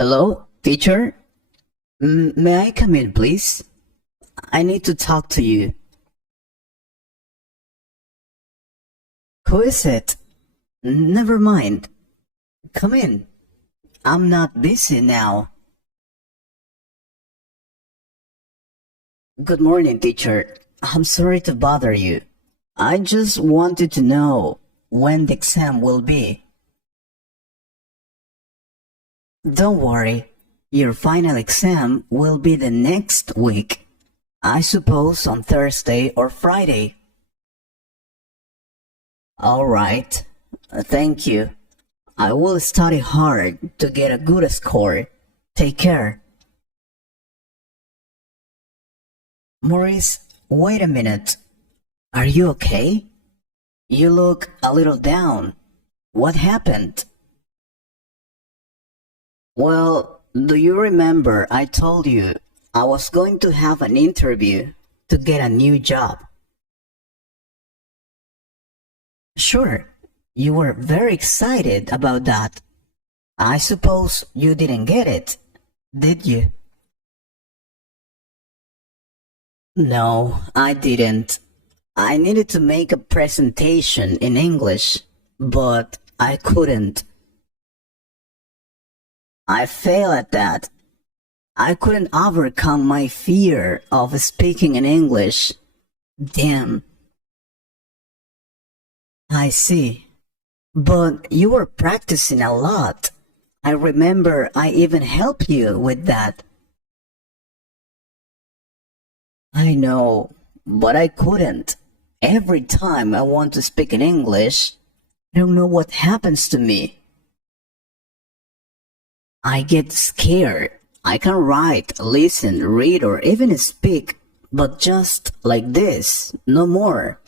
Hello, teacher? May I come in, please? I need to talk to you. Who is it? Never mind. Come in. I'm not busy now. Good morning, teacher. I'm sorry to bother you. I just wanted to know when the exam will be. Don't worry. Your final exam will be the next week. I suppose on Thursday or Friday. All right. Thank you. I will study hard to get a good score. Take care. Maurice, wait a minute. Are you okay? You look a little down. What happened? Well, do you remember I told you I was going to have an interview to get a new job? Sure, you were very excited about that. I suppose you didn't get it, did you? No, I didn't. I needed to make a presentation in English, but I couldn't. I failed at that. I couldn't overcome my fear of speaking in English. Damn. I see. But you were practicing a lot. I remember I even helped you with that. I know, but I couldn't. Every time I want to speak in English, I don't know what happens to me. I get scared. I can write, listen, read, or even speak, but just like this, no more.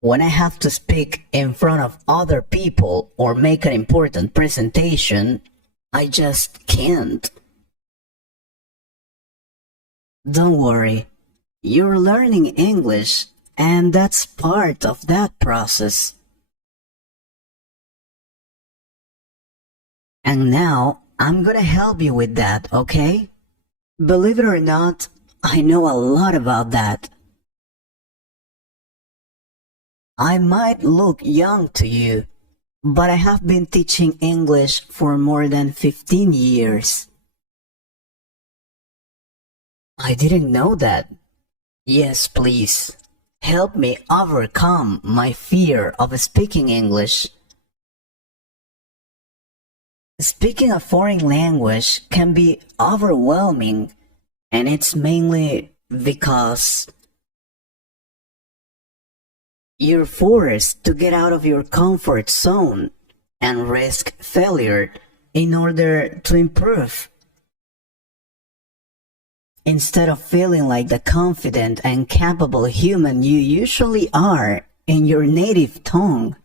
When I have to speak in front of other people or make an important presentation, I just can't. Don't worry. You're learning English, and that's part of that process. And now, I'm gonna help you with that, okay? Believe it or not, I know a lot about that. I might look young to you, but I have been teaching English for more than 15 years. I didn't know that. Yes, please. Help me overcome my fear of speaking English. Speaking a foreign language can be overwhelming, and it's mainly because you're forced to get out of your comfort zone and risk failure in order to improve. Instead of feeling like the confident and capable human you usually are in your native tongue,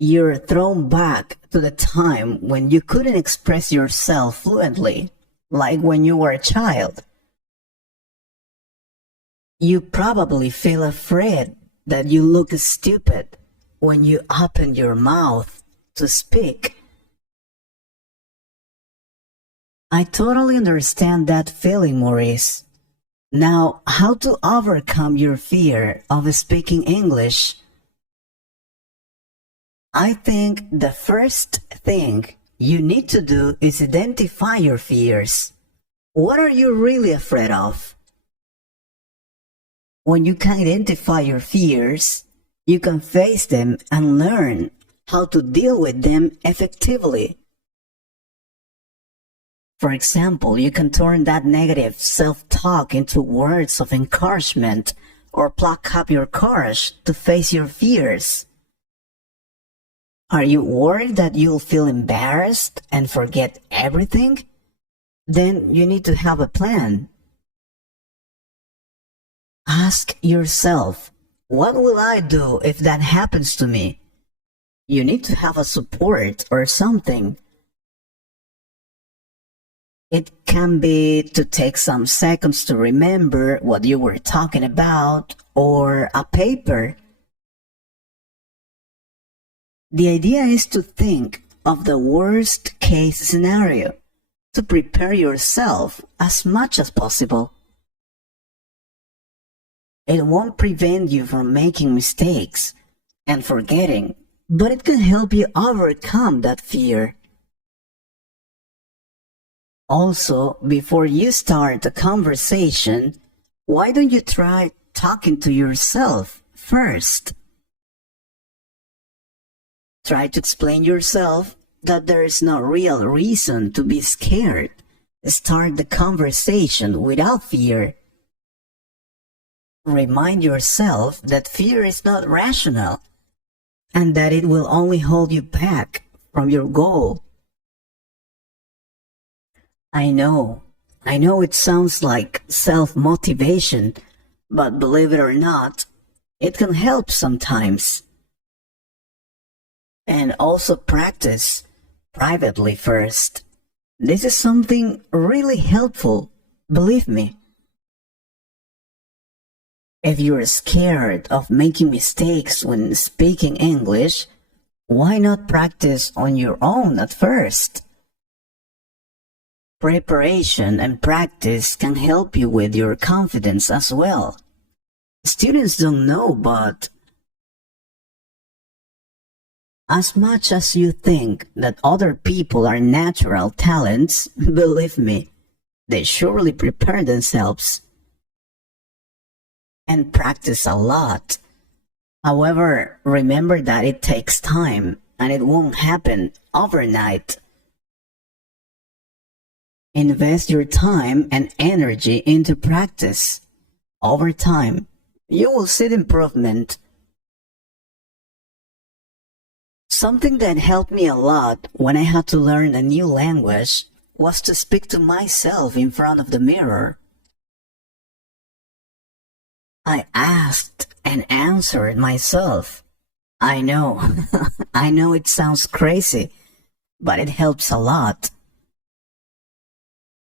you're thrown back to the time when you couldn't express yourself fluently, like when you were a child. You probably feel afraid that you look stupid when you open your mouth to speak. I totally understand that feeling, Maurice. Now, how to overcome your fear of speaking English? I think the first thing you need to do is identify your fears. What are you really afraid of? When you can identify your fears, you can face them and learn how to deal with them effectively. For example, you can turn that negative self-talk into words of encouragement or pluck up your courage to face your fears. Are you worried that you'll feel embarrassed and forget everything? Then you need to have a plan. Ask yourself, what will I do if that happens to me? You need to have a support or something. It can be to take some seconds to remember what you were talking about or a paper. The idea is to think of the worst case scenario, to prepare yourself as much as possible. It won't prevent you from making mistakes and forgetting, but it can help you overcome that fear. Also, before you start a conversation, why don't you try talking to yourself first? Try to explain yourself that there is no real reason to be scared. Start the conversation without fear. Remind yourself that fear is not rational and that it will only hold you back from your goal. I know it sounds like self-motivation, but believe it or not, it can help sometimes. And also practice privately first. This is something really helpful, believe me. If you're scared of making mistakes when speaking English, why not practice on your own at first? Preparation and practice can help you with your confidence as well. Students don't know, but as much as you think that other people are natural talents, believe me, they surely prepare themselves and practice a lot. However, remember that it takes time and it won't happen overnight. Invest your time and energy into practice. Over time, you will see the improvement. Something that helped me a lot when I had to learn a new language was to speak to myself in front of the mirror. I asked and answered myself. I know, I know it sounds crazy, but it helps a lot.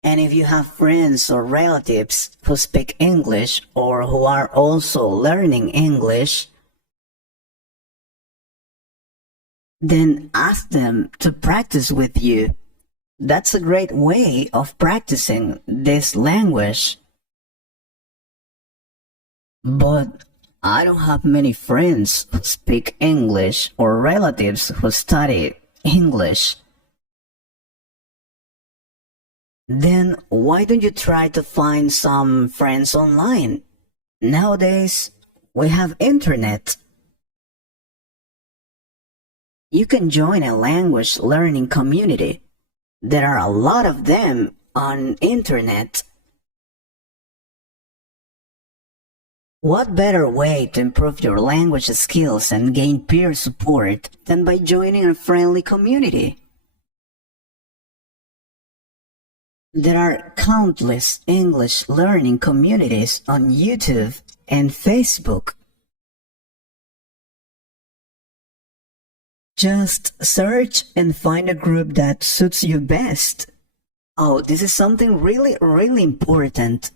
And if you have friends or relatives who speak English or who are also learning English, then ask them to practice with you. That's a great way of practicing this language. But I don't have many friends who speak English or relatives who study English. Then why don't you try to find some friends online? Nowadays, we have internet. You can join a language learning community. There are a lot of them on internet. What better way to improve your language skills and gain peer support than by joining a friendly community? There are countless English learning communities on YouTube and Facebook. Just search and find a group that suits you best. Oh, this is something really important.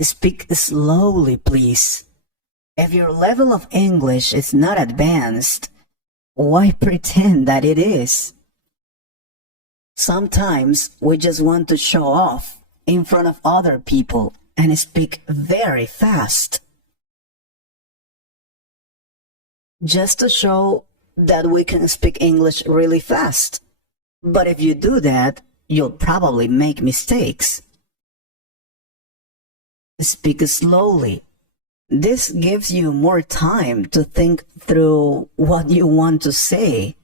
Speak slowly, please. If your level of English is not advanced, why pretend that it is? Sometimes we just want to show off in front of other people and speak very fast, just to show that we can speak English really fast. But if you do that, you'll probably make mistakes. Speak slowly. This gives you more time to think through what you want to say.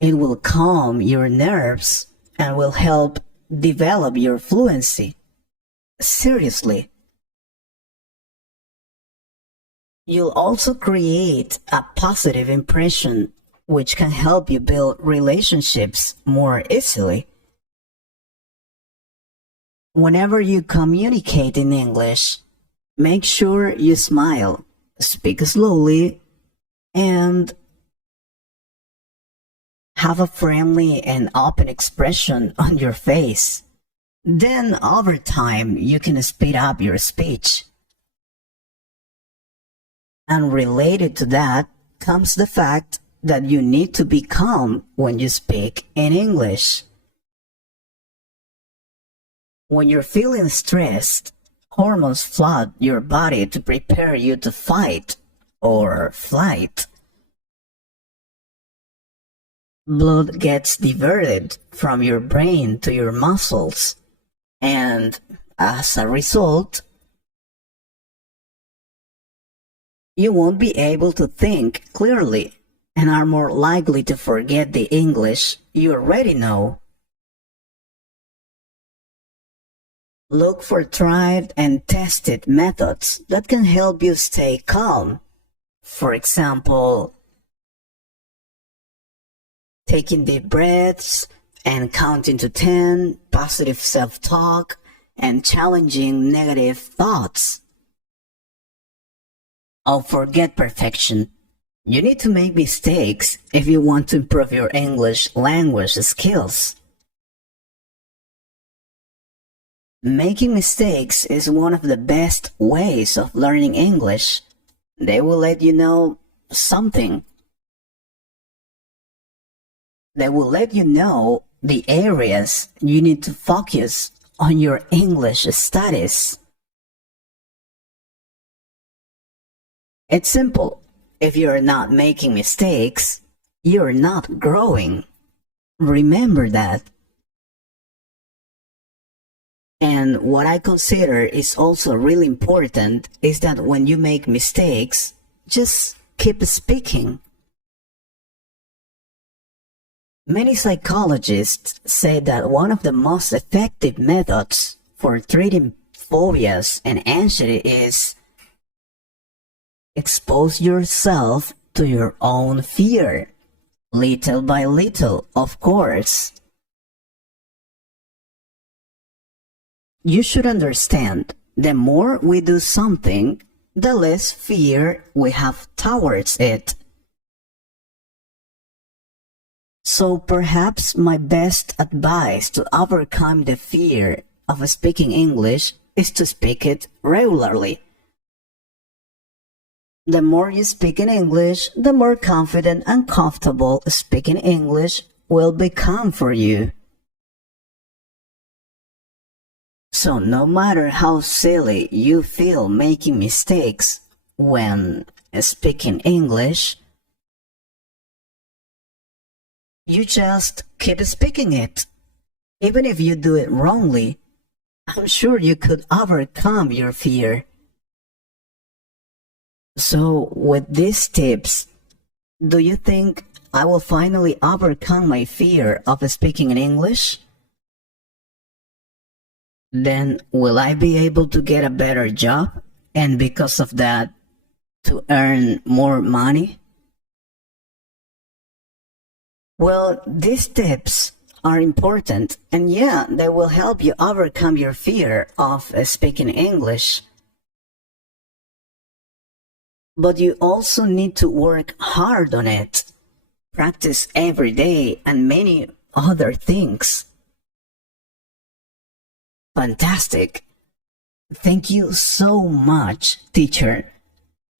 It will calm your nerves and will help develop your fluency. Seriously. You'll also create a positive impression, which can help you build relationships more easily. Whenever you communicate in English, make sure you smile, speak slowly, and have a friendly and open expression on your face. Then over time, you can speed up your speech. And related to that comes the fact that you need to be calm when you speak in English. When you're feeling stressed, hormones flood your body to prepare you to fight or flight. Blood gets diverted from your brain to your muscles, and as a result, you won't be able to think clearly and are more likely to forget the English you already know. Look for tried and tested methods that can help you stay calm. For example, taking deep breaths and counting to 10, positive self-talk, and challenging negative thoughts. Oh, forget perfection. You need to make mistakes if you want to improve your English language skills. Making mistakes is one of the best ways of learning English. They will let you know something. They will let you know the areas you need to focus on your English studies. It's simple. If you're not making mistakes, you're not growing. Remember that. And what I consider is also really important is that when you make mistakes, just keep speaking. Many psychologists say that one of the most effective methods for treating phobias and anxiety is expose yourself to your own fear, little by little, of course. You should understand, the more we do something, the less fear we have towards it. So perhaps my best advice to overcome the fear of speaking English is to speak it regularly. The more you speak in English, the more confident and comfortable speaking English will become for you. So no matter how silly you feel making mistakes when speaking English, you just keep speaking it. Even if you do it wrongly, I'm sure you could overcome your fear. So with these tips, do you think I will finally overcome my fear of speaking in English? Then will I be able to get a better job and because of that to earn more money? Well, these tips are important and yeah, they will help you overcome your fear of speaking English. But you also need to work hard on it, practice every day and many other things. Fantastic. Thank you so much, teacher.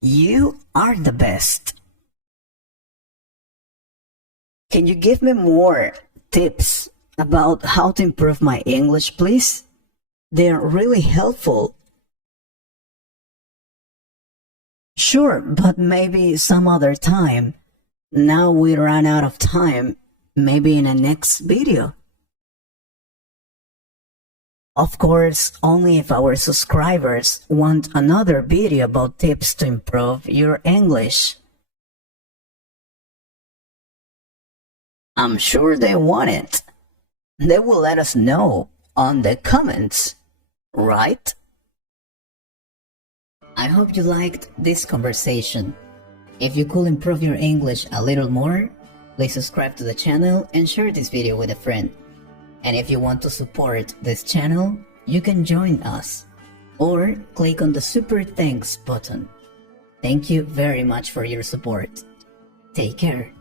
You are the best. Can you give me more tips about how to improve my English, please? They're really helpful. Sure, but maybe some other time. Now we ran out of time. Maybe in the next video. Of course, only if our subscribers want another video about tips to improve your English. I'm sure they want it. They will let us know on the comments, right? I hope you liked this conversation. If you could improve your English a little more, please subscribe to the channel and share this video with a friend. And if you want to support this channel, you can join us or click on the Super Thanks button. Thank you very much for your support. Take care.